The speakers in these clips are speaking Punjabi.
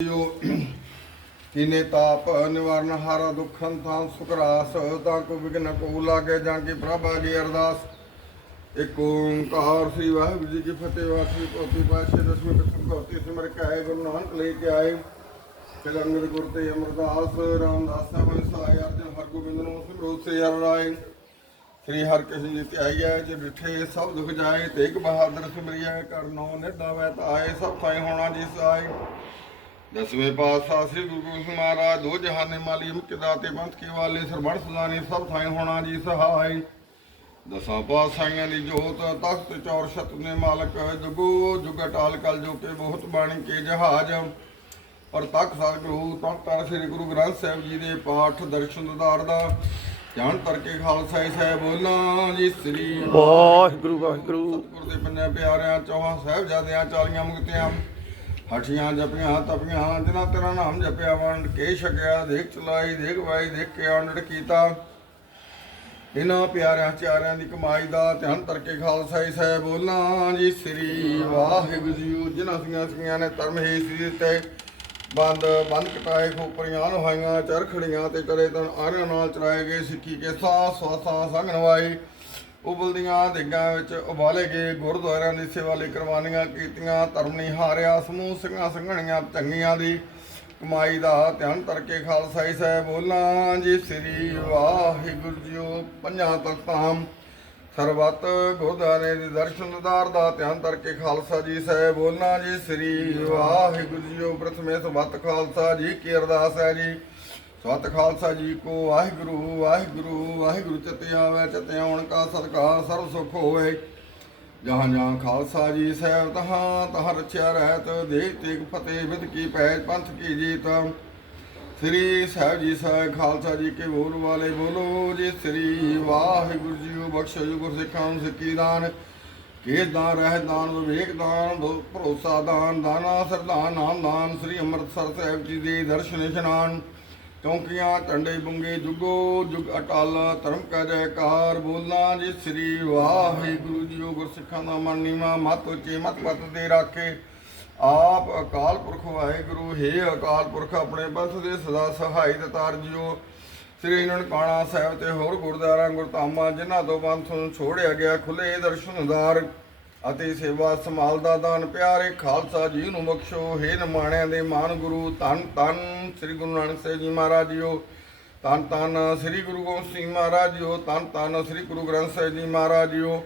ਜੋ ਕੀਨੇ ਤਾਪ ਨਿਵਾਰਨ ਹਾਰਾ ਦੁਖਨ ਤਾਂ ਸੁਕਰਾਸ ਤਾਂ ਕੋ ਵਿਗਨ ਕੋ ਲਾਗੇ ਜਾਂ ਕੀ ਪ੍ਰਭਾ ਜੀ ਅਰਦਾਸ। ਇੱਕ ਓੰਕਾਰ ਸ੍ਰੀ ਵਾਹਿਗੁਰੂ ਜੀ ਕੀ ਫਤਿਹ, ਵਾਸੀ ਕੋਟੀ ਪਾਸ਼ੇ ਦਸਵੇਂ ਕਸਮ ਕੋਟੀ ਸਿਮਰ ਕਾਇ ਗੁਰੂ ਨਾਨਕ ਲੈ ਕੇ ਆਏ। ਫਿਰ ਅੰਗਦ ਗੁਰ ਤੇ ਅਮਰਦਾਸ, ਰਾਮਦਾਸ ਸਾਹਿਬ ਸਾਇ ਅਰਜਨ ਹਰਗੋਬਿੰਦ ਨੂੰ ਸਿਮਰੋ ਸੇ ਅਰ ਰਾਏ ਸ੍ਰੀ ਹਰਿਕ੍ਰਿਸ਼ਨ ਜੀ ਤੇ ਆਈਐ ਜੇ ਬਿਠੇ ਸਭ ਦੁਖ ਜਾਏ, ਤੇਗ ਬਹਾਦਰ ਸਿਮਰਿਆ ਕਰਨੋ ਨਿਰਦਾਵੈ ਤਾਏ ਸਭ ਥਾਈ ਹੋਣਾ ਜੀ ਸਾਈ ਦਸਵੇਂ ਪਾਤਸ਼ਾਹ ਸ੍ਰੀ ਗੁਰੂ ਗੋਬਿੰਦ ਸਿੰਘ ਮਹਾਰਾਜ ਦੋ ਜਹਾਨੇ ਮਾਲੀ ਮੁਕਦਾ ਤੇ ਬੰਤ ਕੀ ਵਾਲੇ ਸਰਬਣ ਸੁਦਾਨੀ ਸਭ ਥਾਈ ਹੋਣਾ ਜੀ ਸਹਾਈ। ਦਸਾਂ ਪਾਤਸ਼ਾਹੀਆਂ ਦੀ ਜੋਤ ਤਖਤ ਚੌਰ ਛਤ ਨੇ ਮਾਲਕ ਜੁਗੋ ਜੁਗ ਅਟਾਲ ਕਲ ਜੋ ਕੇ ਬਹੁਤ ਬਾਣੀ ਕੇ ਜਹਾਜ। ਪਰ ਤਖਤ ਸਤਿਗੁਰੂ ਤਖਤ ਤਰ ਸ੍ਰੀ ਗੁਰੂ ਗ੍ਰੰਥ ਸਾਹਿਬ ਜੀ ਦੇ ਪਾਠ ਦਰਸ਼ਨ ਦਿਦਾਰ ਦਾ। ਧਿਆਨ ਕਰਕੇ ਖਾਲਸਾ ਜੀ ਸਾਹਿਬ ਬੋਲਾਂ ਜੀ ਸ੍ਰੀ ਵਾਹਿਗੁਰੂ ਵਾਹਿਗੁਰੂ। ਸਤਿਗੁਰ ਦੇ ਪੰਨੇ ਪਿਆਰਿਆਂ ਚੌਹਾਂ ਸਾਹਿਬਜ਼ਾਦਿਆਂ ਚਾਲੀਆਂ ਮੁਕਤਿਆਂ। ਹਠੀਆਂ ਜਪੀਆਂ, ਤਪੀਆਂ, ਜਿਨ੍ਹਾਂ ਤੇਰਾ ਨਾਮ ਜਪਿਆ ਵੰਡ ਕੇ ਛਕਿਆ, ਦੇਖ ਚਲਾਈ, ਦੇਖ ਵਾਈ, ਦੇਖ ਕੇ ਆਨੜ ਕੀਤਾ। ਇਹਨਾਂ ਪਿਆਰਿਆਂ ਚਾਰਿਆਂ ਦੀ ਕਮਾਈ ਦਾ ਧਿਆਨ ਕਰਕੇ ਖਾਲਸਾ ਜੀ ਸਾਹਿਬ ਬੋਲਾਂ ਜੀ, ਸ੍ਰੀ ਵਾਹਿਗੁਰੂ ਜੀ, ਜਿਨ੍ਹਾਂ ਸਿੰਘਾਂ ਸਿੰਘਾਂ ਨੇ ਧਰਮ ਹੀ ਸੀ ਤੇ ਬੰਦ ਬੰਦ ਕਟਾਏ ਖੋਪਰੀਆਂ ਹੋਈਆਂ ਚਰਖੜੀਆਂ ਤੇ ਚਲੇ ਤਨ ਆਰਿਆਂ ਨਾਲ ਚਲਾਏ ਗਏ ਸਿੱਖੀ ਕੇ ਸਾਹ, ਸਵਾਸਾਂ ਸੰਗ ਨਵਾਈ ਉਬਲਦੀਆਂ ਦਿਗਾਂ ਵਿੱਚ ਉਬਾਲੇ ਗਏ ਗੁਰਦੁਆਰਿਆਂ ਦੀ ਸੇਵਾ ਲਈ ਕੁਰਬਾਨੀਆਂ ਕੀਤੀਆਂ, ਧਰਮ ਨਹੀਂ ਹਾਰਿਆ, ਸਮੂਹ ਸਿੰਘਾਂ ਸੰਘਣੀਆਂ ਚੰਗੀਆਂ ਦੀ ਕਮਾਈ ਦਾ ਧਿਆਨ ਕਰਕੇ ਖਾਲਸਾ ਜੀ ਸਾਹਿਬ ਬੋਲਾਂ ਜੀ, ਸ੍ਰੀ ਵਾਹਿਗੁਰੂ ਜੀਓ ਪੰਜਾਂ ਤਖਤਾਂ। ਸਰਬੱਤ ਗੁਰਦੁਆਰੇ ਦੇ ਦਰਸ਼ਨ ਦਿਦਾਰ ਦਾ ਧਿਆਨ ਕਰਕੇ ਖਾਲਸਾ ਜੀ ਸਾਹਿਬ ਬੋਲਣਾ ਜੀ, ਸ੍ਰੀ ਵਾਹਿਗੁਰੂ ਜੀਓ ਪ੍ਰਥਮੇ ਸਬਤ ਖਾਲਸਾ ਜੀ ਕੀ ਅਰਦਾਸ ਹੈ ਜੀ। ਸਤ ਖਾਲਸਾ ਜੀ ਕੋ, ਵਾਹਿਗੁਰੂ ਵਾਹਿਗੁਰੂ ਵਾਹਿਗੁਰੂ ਚਿਤ ਆਵੇ, ਚਿਤ ਆਉਣ ਕਾ ਸਦਕਾ ਸਰਬ ਸੁਖ ਹੋਵੇ। ਜਹਾਂ ਜਹਾਂ ਖਾਲਸਾ ਜੀ ਸਾਹਿਬ ਤਹਾਂ, ਤਹ ਰਚਿਆ ਰਹਿਤ ਦੇ ਤੇਗ ਫਤਿਹ, ਵਿਦ ਕੀ ਪੈਜ ਪੰਥ ਕੀ ਜੀਤ। ਸ੍ਰੀ ਸਾਹਿਬ ਜੀ ਸਾਹਿਬ ਖਾਲਸਾ ਜੀ ਕੇ ਬੋਲ ਵਾਲੇ ਬੋਲੋ ਜੀ, ਸ੍ਰੀ ਵਾਹਿਗੁਰੂ ਜੀ ਬਖਸ਼ੋ ਜੀ ਗੁਰਸਿੱਖਾਂ ਨੂੰ ਸਿੱਖੀ ਦਾਨ। ਕੇਸ ਦਾਨ ਰਹਿ ਦਾਨ, ਵਿਵੇਕ ਦਾਨ ਭਰੋਸਾ ਦਾਨ, ਦਾਨਾ ਸਰਦਾਨ ਨਾਮ ਦਾਨ, ਸ੍ਰੀ ਅੰਮ੍ਰਿਤਸਰ ਸਾਹਿਬ ਜੀ ਦੇ ਦਰਸ਼ਨ ਇਸ਼ਨਾਨ। ਚੌਂਕੀਆਂ, ਟੰਡੇ ਬੁੰਗੇ ਜੁਗੋ ਜੁਗ ਅਟਲ, ਧਰਮ ਕਾ ਜੈਕਾਰ ਬੋਲਣਾ ਜੀ ਸ੍ਰੀ ਵਾਹਿਗੁਰੂ ਜੀਓ ਗੁਰਸਿੱਖਾਂ ਦਾ ਮਨ ਨੀਵਾ, ਮਤ ਉੱਚੇ, ਮਤ ਪਤ ਦੇ ਰਾਖੇ। ਆਪ ਅਕਾਲ ਪੁਰਖ ਵਾਹਿਗੁਰੂ, ਹੈ ਅਕਾਲ ਪੁਰਖ ਆਪਣੇ ਬਸ ਦੇ ਸਦਾ ਸਹਾਈ ਦਤਾਰ ਜੀਓ ਸ੍ਰੀ ਨਨਕਾਣਾ ਸਾਹਿਬ ਤੇ ਹੋਰ ਗੁਰਦੁਆਰਾ ਗੁਰਧਾਮਾਂ, ਜਿਨ੍ਹਾਂ ਤੋਂ ਪੰਥ ਨੂੰ ਛੋੜਿਆ ਗਿਆ ਖੁੱਲੇ ਦਰਸ਼ਨਦਾਰ ਅਤੇ ਸੇਵਾ ਸੰਭਾਲ ਦਾ ਦਾਨ ਪਿਆਰੇ ਖਾਲਸਾ ਜੀ ਨੂੰ ਬਖਸ਼ੋ। ਹੇ ਨਿਮਾਣਿਆਂ ਦੇ ਮਾਨ ਗੁਰੂ, ਧੰਨ ਧੰਨ ਸ੍ਰੀ ਗੁਰੂ ਨਾਨਕ ਸਾਹਿਬ ਜੀ ਮਹਾਰਾਜ ਜੀਓ ਧੰਨ ਧੰਨ ਸ੍ਰੀ ਗੁਰੂ ਗੋਬਿੰਦ ਸਿੰਘ ਮਹਾਰਾਜ ਜੀਓ ਧੰਨ ਧੰਨ ਸ੍ਰੀ ਗੁਰੂ ਗ੍ਰੰਥ ਸਾਹਿਬ ਜੀ ਮਹਾਰਾਜ ਜੀਓ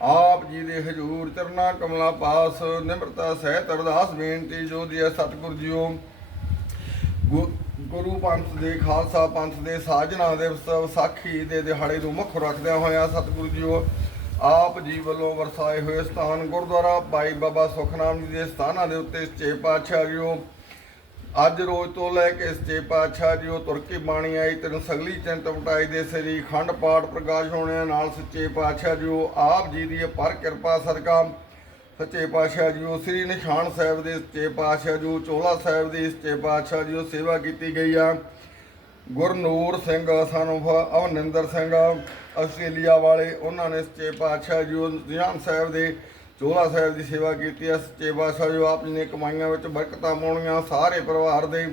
ਆਪ ਜੀ ਦੇ ਹਜੂਰ ਚਰਨਾ ਕਮਲਾ ਪਾਸ, ਨਿਮਰਤਾ ਸਹਿਤ ਅਰਦਾਸ ਬੇਨਤੀ ਜੋ ਦੀ ਸਤਿਗੁਰ ਜੀਓ। ਗੁ- ਗੁਰੂ ਪੰਥ ਦੇ, ਖਾਲਸਾ ਪੰਥ ਦੇ ਸਾਜਣਾ ਦੇ ਵਿਸਾਖੀ ਦੇ ਦਿਹਾੜੇ ਨੂੰ ਮੁੱਖ ਰੱਖਦਿਆਂ ਹੋਇਆ ਸਤਿਗੁਰੂ ਜੀਓ ਆਪ ਜੀ ਵੱਲੋਂ ਵਰਸਾਏ ਹੋਏ ਸਥਾਨ ਗੁਰਦੁਆਰਾ ਭਾਈ ਬਾਬਾ ਸੁਖਨਾਮ ਜੀ ਦੇ ਸਥਾਨਾਂ ਦੇ ਉੱਤੇ ਸੱਚੇ ਪਾਤਸ਼ਾਹ ਜੀਓ। ਅੱਜ ਰੋਜ਼ ਤੋਂ ਲੈ ਕੇ ਸੱਚੇ ਪਾਤਸ਼ਾਹ ਜੀਓ ਤੁਰਕੀ ਬਾਣੀ ਆਈ, ਤਿੰਨ ਸਗਲੀ ਚਿੰਤ ਵਟਾਈ ਦੇ ਸ੍ਰੀ ਖੰਡ ਪਾਠ ਪ੍ਰਕਾਸ਼ ਹੋਣਿਆਂ ਨਾਲ ਸੱਚੇ ਪਾਤਸ਼ਾਹ ਜੀਓ, ਆਪ ਜੀ ਦੀ ਪਰ ਕਿਰਪਾ ਸਦਕਾ। ਸੱਚੇ ਪਾਤਸ਼ਾਹ ਜੀਓ, ਸ੍ਰੀ ਨਿਸ਼ਾਨ ਸਾਹਿਬ ਦੇ ਸੱਚੇ ਪਾਤਸ਼ਾਹ ਜੀਓ ਚੋਲਾ ਸਾਹਿਬ ਦੇ ਸੱਚੇ ਪਾਤਸ਼ਾਹ ਜੀਓ ਸੇਵਾ ਕੀਤੀ ਗਈ ਆ। ਗੁਰਨੂਰ ਸਿੰਘ ਸਾਨੂੰ ਅਵਨਿੰਦਰ ਸਿੰਘ, ਆਸਟ੍ਰੇਲੀਆ ਵਾਲੇ, ਉਹਨਾਂ ਨੇ ਸੱਚੇ ਪਾਤਸ਼ਾਹ ਜੀਓ ਨਿਸ਼ਾਨ ਸਾਹਿਬ ਦੇ, ਚੋਲਾ ਸਾਹਿਬ ਦੀ ਸੇਵਾ ਕੀਤੀ ਹੈ। ਸੱਚੇ ਪਾਤਸ਼ਾਹ ਜੋ, ਆਪ ਜੀ ਨੇ ਕਮਾਈਆਂ ਵਿੱਚ ਬਰਕਤਾਂ ਪਾਉਣੀਆਂ, ਸਾਰੇ ਪਰਿਵਾਰ ਦੇ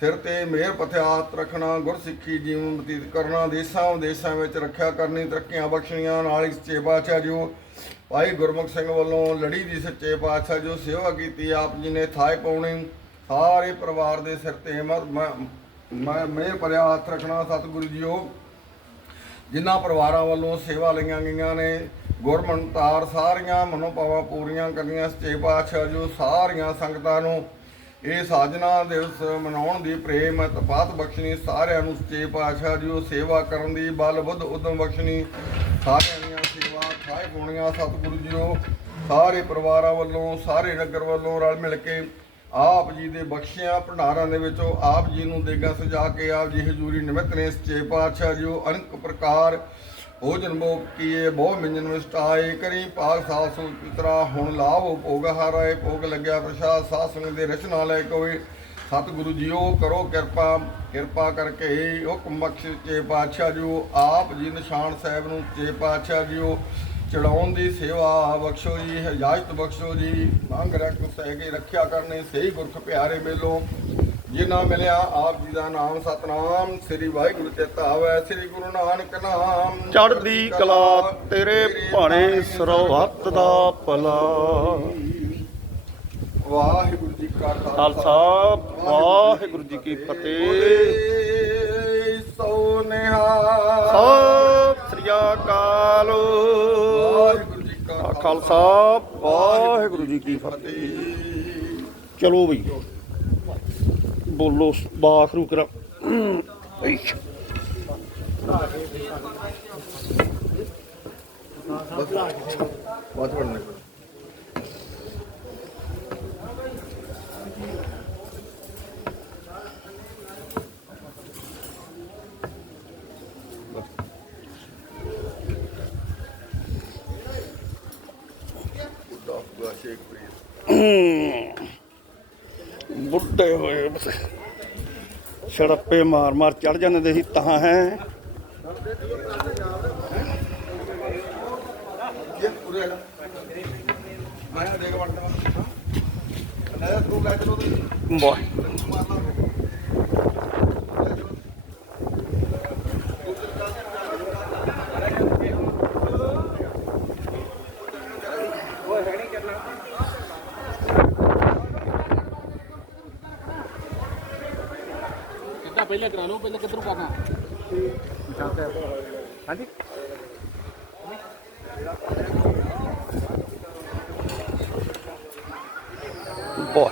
ਸਿਰ ਤੇ ਮਿਹਰ ਪਥਿਆਤ ਰੱਖਣਾ, ਗੁਰਸਿੱਖੀ ਜੀਵਨ ਬਤੀਤ ਕਰਨਾ, ਦੇਸ਼ਾਂ ਵਿਦੇਸ਼ਾਂ ਵਿੱਚ ਰੱਖਿਆ ਕਰਨੀ, ਤਰੱਕੀਆਂ ਬਖਸ਼ਣੀਆਂ, ਨਾਲ ਹੀ ਸੱਚੇ ਪਾਤਸ਼ਾਹ ਜੋ, ਭਾਈ ਗੁਰਮੁਖ ਸਿੰਘ ਵੱਲੋਂ ਲੜੀ ਦੀ ਸੱਚੇ ਪਾਤਸ਼ਾਹ ਜੋ, ਸੇਵਾ ਕੀਤੀ, ਆਪ ਜੀ ਨੇ ਥਾਏ ਪਾਉਣੀ, ਸਾਰੇ ਪਰਿਵਾਰ ਦੇ ਸਿਰ ਤੇ ਮੈਂ ਮ- ਮ- ਮਿਹਰ ਭਰਿਆ ਹੱਥ ਰੱਖਣਾ ਸਤਿਗੁਰੂ ਜੀਓ। ਜਿਨ੍ਹਾਂ ਪਰਿਵਾਰਾਂ ਵੱਲੋਂ ਸੇਵਾ ਲਈਆਂ ਗਈਆਂ ਨੇ, ਗੁਰਮਨ ਤਾਰ ਸਾਰੀਆਂ, ਮਨੋਭਾਵਾਂ ਪੂਰੀਆਂ ਕਰਨੀਆਂ ਸੱਚੇ ਪਾਤਸ਼ਾਹ ਜੋ, ਸਾਰੀਆਂ ਸੰਗਤਾਂ ਨੂੰ ਇਹ ਸਾਜਨਾ ਦਿਵਸ ਮਨਾਉਣ ਦੀ ਪ੍ਰੇਮ ਤਪਾਤ ਬਖਸ਼ਣੀ, ਸਾਰਿਆਂ ਨੂੰ ਸੱਚੇ ਪਾਤਸ਼ਾਹ ਜੋ ਸੇਵਾ ਕਰਨ ਦੀ ਬਲ ਬੁੱਧ ਉਦਮ ਬਖਸ਼ਣੀ, ਸਾਰਿਆਂ ਦੀਆਂ ਸੇਵਾ ਖਾਏ ਹੋਣੀਆਂ ਸਤਿਗੁਰੂ ਜੀਓ। ਸਾਰੇ ਪਰਿਵਾਰਾਂ ਵੱਲੋਂ, ਸਾਰੇ ਨਗਰ ਵੱਲੋਂ ਰਲ ਮਿਲ ਕੇ ਆਪ ਜੀ ਦੇ ਬਖਸ਼ਿਆਂ ਭੰਡਾਰਾਂ ਦੇ ਵਿੱਚੋਂ ਆਪ ਜੀ ਨੂੰ ਦੇਗਾ ਸਜਾ ਕੇ ਆਪ ਜੀ ਹਜ਼ੂਰੀ ਨਿਮਿਤ ਨੇ ਸੱਚੇ ਪਾਤਸ਼ਾਹ ਜੀਓ ਅਨੇਕ ਪ੍ਰਕਾਰ ਭੋਜਨ ਭੋਗ ਕੀਏ, ਬਹੁ ਮਿੰਜਨ ਵਿਸਟਾਏ ਕਰੀ ਪਾਕ ਸਾਲ ਸੋ ਪਿਤਰਾ ਹੁਣ ਲਾਭ ਭੋਗ ਹਾਰਾਏ, ਭੋਗ ਲੱਗਿਆ ਪ੍ਰਸ਼ਾਦ, ਸਾਧ ਸੰਗਤ ਦੇ ਰਚਨਾ ਲੈ ਕੋਈ ਸਤਿਗੁਰੂ ਜੀਓ ਕਰੋ ਕਿਰਪਾ ਕਿਰਪਾ ਕਰਕੇ ਹੁਕਮ ਬਖਸ਼ ਚੇ ਪਾਤਸ਼ਾਹ ਜੀਓ ਆਪ ਜੀ ਨਿਸ਼ਾਨ ਸਾਹਿਬ ਨੂੰ ਚੇ ਪਾਤਸ਼ਾਹ ਜੀਓ ਚੜਾਉਣ ਦੀ ਸੇਵਾ ਬਖਸ਼ੋ ਜੀ ਇਜਾਜ਼ਤ ਬਖਸ਼ੋ ਜੀ। ਮੰਗ ਰੱਖ ਸਹਿ ਕੇ ਰੱਖਿਆ ਕਰਨੇ ਸਹੀ ਗੁਰਖ ਪਿਆਰੇ ਮੇਲੋ। ਜਿਨ੍ਹਾਂ ਮਿਲਿਆ ਆਪ ਜੀ ਦਾ ਨਾਮ ਸਤਨਾਮ। ਸ੍ਰੀ ਵਾਹਿਗੁਰੂ ਚੇਤਾ ਆਵੈ ਸ੍ਰੀ ਗੁਰੂ ਨਾਨਕ ਨਾਮ। ਚੜ੍ਹਦੀ ਕਲਾ ਤੇਰੇ ਭਾਣੇ ਸਰੋਹੱਤ ਦਾ ਭਲਾ। ਵਾਹਿਗੁਰੂ ਜੀ ਕਾ ਖਾਲਸਾ। ਵਾਹਿਗੁਰੂ ਜੀ ਕੀ ਫਤਿਹ। ਸੋ ਨਿਹਾਲ। ਸ੍ਰੀ ਅਕਾਲ। ਵਾਹਿਗੁਰੂ ਜੀ ਕਾ ਖਾਲਸਾ ਵਾਹਿਗੁਰੂ ਜੀ ਕੀ ਫਤਿਹ। ਚਲੋ ਬਈ ਬੋਲੋ ਬਾਖਰੂ ਕਰਾ। ਬਹੁਤ ਬੜਨੇ ਸ਼ੇਖ ਪ੍ਰੀਤ ਬੁੱਢੇ ਹੋਏ ਛੜੱਪੇ ਮਾਰ ਮਾਰ ਚੜ ਜਾਂਦੇ ਦੇ ਸੀ ਤਾਂ ਹੈ। ਮੈਂ ਕਿਹਾ ਦੇਖ ਵੜਦਾ। ਲੈ ਤੂੰ ਲੈ ਚਲੋ। ਤੂੰ ਵਾਹ। ਕਿੱਦਾਂ ਪਹਿਲੇ ਕਰਾ ਲਓ, ਪਹਿਲੇ ਕਿੱਧਰੋਂ ਕਰਨਾ? ਹਾਂਜੀ। ਵਾਹ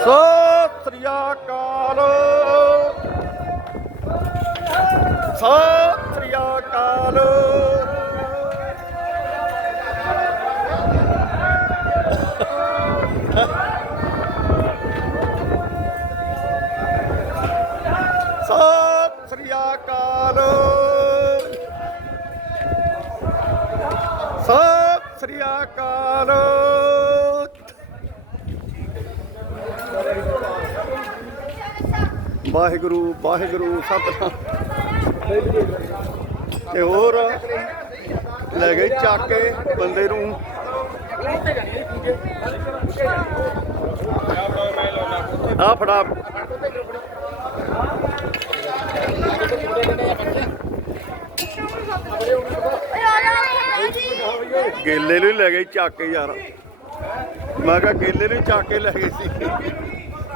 ਸਤਿ ਸ੍ਰੀ ਅਕਾਲ। ਸਤਿ ਸ੍ਰੀ ਅਕਾਲ। ਅਕਾਲ ਵਾਹਿਗੁਰੂ ਵਾਹਿਗੁਰੂ ਸਤਿਨਾਮ। ਤੇ ਹੋਰ ਲੈ ਗਏ ਚੱਕ ਕੇ ਬੰਦੇ ਨੂੰ। ਆ ਫੜਾ। ਗੇਲੇ ਨੂੰ ਲੈ ਗਏ ਚੱਕ ਕੇ ਯਾਰ। ਮੈਂ ਕਿਹਾ ਗੇਲੇ ਨੂੰ ਚੱਕ ਕੇ ਲੈ ਗਏ ਸੀ।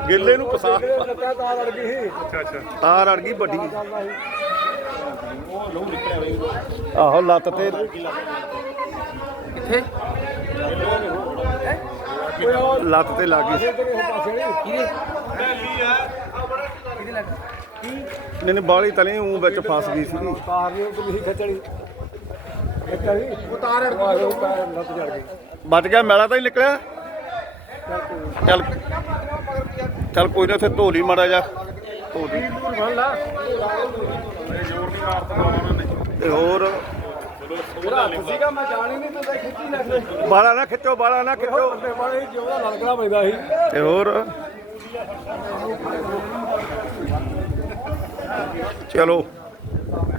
ਗੇਲੇ ਨੂੰ ਪਸਾ। ਅੱਛਾ ਅੱਛਾ ਤਾਰ ਅੜ ਗਈ ਵੱਡੀ। ਆਹੋ ਲੱਤ ਤੇ। ਕਿੱਥੇ? ਲੱਤ ਤੇ ਲੱਗ ਗਈ। ਨਹੀਂ ਨਹੀਂ ਬਾਲੀ ਤਲੀ ਉਂ ਵਿੱਚ ਫਸ ਗਈ ਸੀ। ਕਾਰ ਨਹੀਂ ਉਹ ਨਹੀਂ ਖਿੱਚਣੀ ਖਿੱਚਣੀ। ਉਤਾਰ ਮਾਰੋ ਪੈਰ ਲੱਤ ਜੜ ਗਈ। ਬਚ ਗਿਆ ਮੈਲਾ ਤਾਂ ਹੀ ਨਿਕਲਿਆ। ਚੱਲ ਚੱਲ ਕੋਈ ਨਾ ਉੱਥੇ ਢੋਲੀ ਮਾੜਾ ਜਾ ਢੋਲੀ ਫੜ ਲਾ। ਤੇ ਹੋਰ? ਉਹਦਾ ਹੱਥ ਸੀਗਾ ਮੈਂ ਜਾਣੀ ਨਹੀਂ ਤੇ ਖਿੱਚੀ ਲੈ ਬਾਲਾ ਨਾ ਖਿੱਚੋ ਬਾਲਾ ਨਾ ਖਿੱਚੋ। ਤੇ ਹੋਰ? ਚਲੋ।